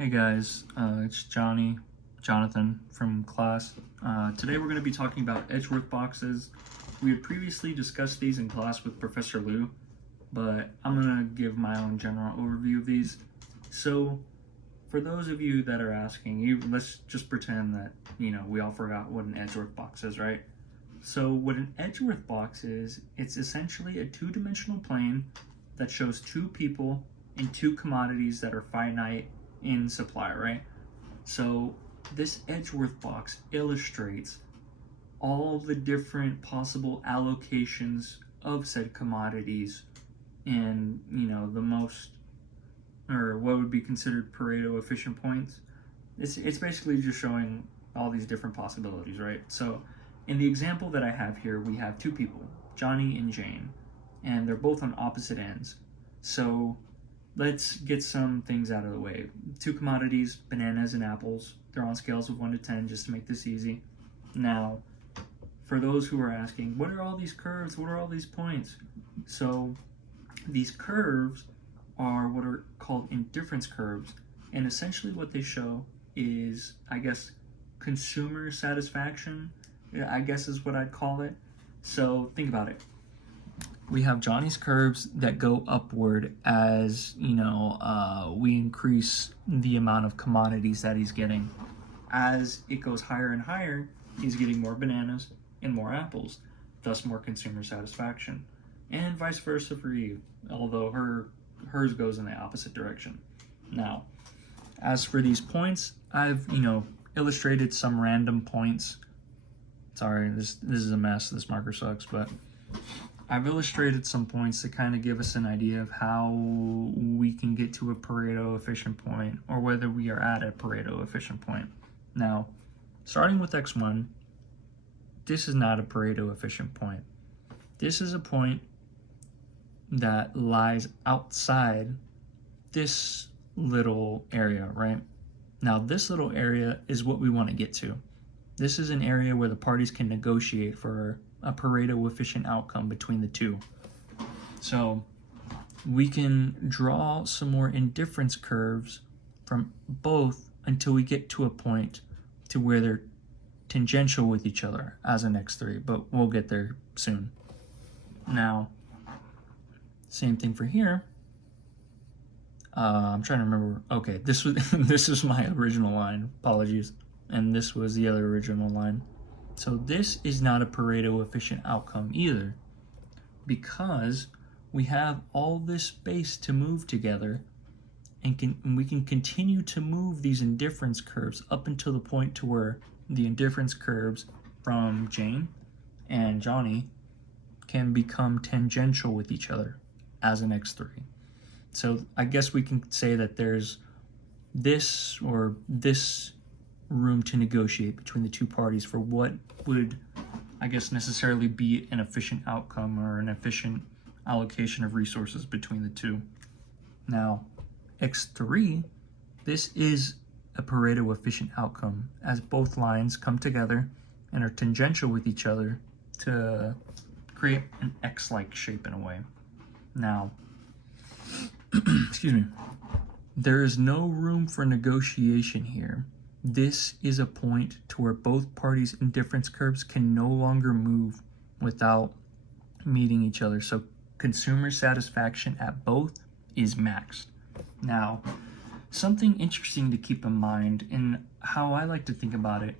Hey guys, it's Jonathan from class. Today we're going to be talking about Edgeworth boxes. We had previously discussed these in class with Professor Liu, but I'm going to give my own general overview of these. So, for those of you that are asking, let's just pretend that, we all forgot what an Edgeworth box is, right? So what an Edgeworth box is, it's essentially a two-dimensional plane that shows two people and two commodities that are finite in supply, right? So this Edgeworth box illustrates all the different possible allocations of said commodities and, the most, or what would be considered Pareto efficient points. It's basically just showing all these different possibilities, right? So in the example that I have here, we have two people, Johnny and Jane, and they're both on opposite ends. So let's get some things out of the way. Two commodities, bananas and apples. They're on scales of 1 to 10 just to make this easy. Now, for those who are asking, what are all these curves? What are all these points? So these curves are what are called indifference curves. And essentially what they show is, consumer satisfaction, is what I'd call it. So think about it. We have Johnny's curves that go upward as, we increase the amount of commodities that he's getting. As it goes higher and higher, he's getting more bananas and more apples, thus more consumer satisfaction. And vice versa for Eve, although hers goes in the opposite direction. Now, as for these points, I've, illustrated some random points. Sorry, this is a mess, this marker sucks, but I've illustrated some points to kind of give us an idea of how we can get to a Pareto efficient point, or whether we are at a Pareto efficient point. Now, starting with x1, this is not a Pareto efficient point. This is a point that lies outside this little area, right? Now, this little area is what we want to get to. This is an area where the parties can negotiate for a Pareto efficient outcome between the two. So we can draw some more indifference curves from both until we get to a point to where they're tangential with each other as an x3, but we'll get there soon. Now, same thing for here. I'm trying to remember. Okay, this was my original line. Apologies. And this was the other original line. So this is not a Pareto efficient outcome either, because we have all this space to move together, and we can continue to move these indifference curves up until the point to where the indifference curves from Jane and Johnny can become tangential with each other as an x3. So I guess we can say that there's this room to negotiate between the two parties for what would, necessarily be an efficient outcome or an efficient allocation of resources between the two. Now, x3, this is a Pareto efficient outcome, as both lines come together and are tangential with each other to create an X-like shape in a way. Now, excuse me, there is no room for negotiation here. This is a point to where both parties' indifference curves can no longer move without meeting each other. So consumer satisfaction at both is maxed. Now, something interesting to keep in mind, and how I like to think about it,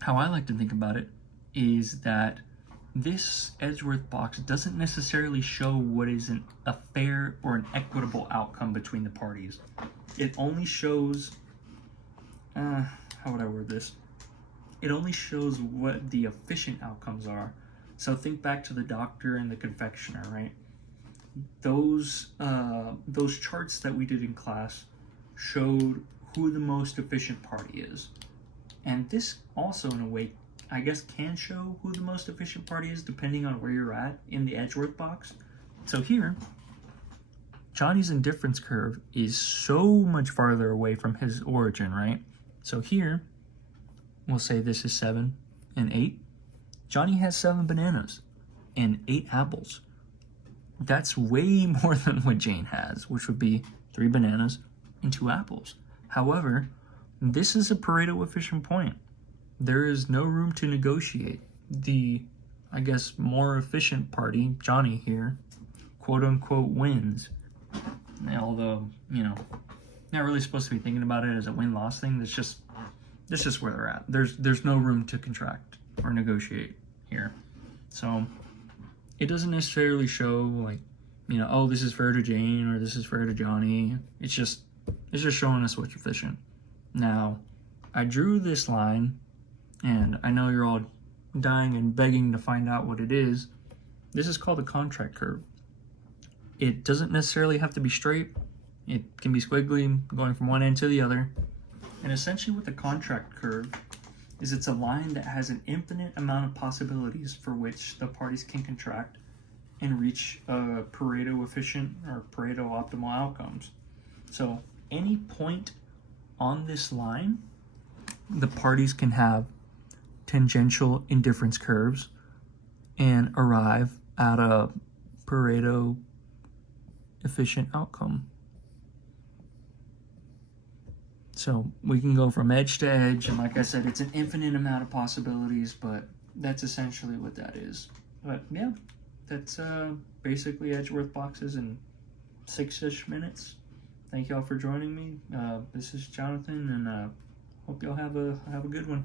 how I like to think about it is that this Edgeworth box doesn't necessarily show what is a fair or an equitable outcome between the parties. It only shows, how would I word this? It only shows what the efficient outcomes are. So think back to the doctor and the confectioner, right? Those charts that we did in class showed who the most efficient party is. And this also, in a way, can show who the most efficient party is depending on where you're at in the Edgeworth box. So here, Johnny's indifference curve is so much farther away from his origin, right? So here, we'll say this is 7 and 8. Johnny has 7 bananas and 8 apples. That's way more than what Jane has, which would be 3 bananas into apples. However, this is a Pareto efficient point. There is no room to negotiate. The, I guess, more efficient party, Johnny here, quote unquote, wins. Although, not really supposed to be thinking about it as a win-loss thing. That's just where they're at. There's no room to contract or negotiate here. So it doesn't necessarily show like, oh, this is fair to Jane or this is fair to Johnny. It's just showing us what's efficient. Now, I drew this line, and I know you're all dying and begging to find out what it is. This is called a contract curve. It doesn't necessarily have to be straight. It can be squiggly, going from one end to the other. And essentially what the contract curve is, it's a line that has an infinite amount of possibilities for which the parties can contract and reach Pareto efficient or Pareto optimal outcomes. So any point on this line, the parties can have tangential indifference curves and arrive at a Pareto efficient outcome. So we can go from edge to edge, and like I said, it's an infinite amount of possibilities, but that's essentially what that is. But yeah, that's basically Edgeworth boxes in 6-ish minutes. Thank y'all for joining me. This is Jonathan, and hope y'all have a good one.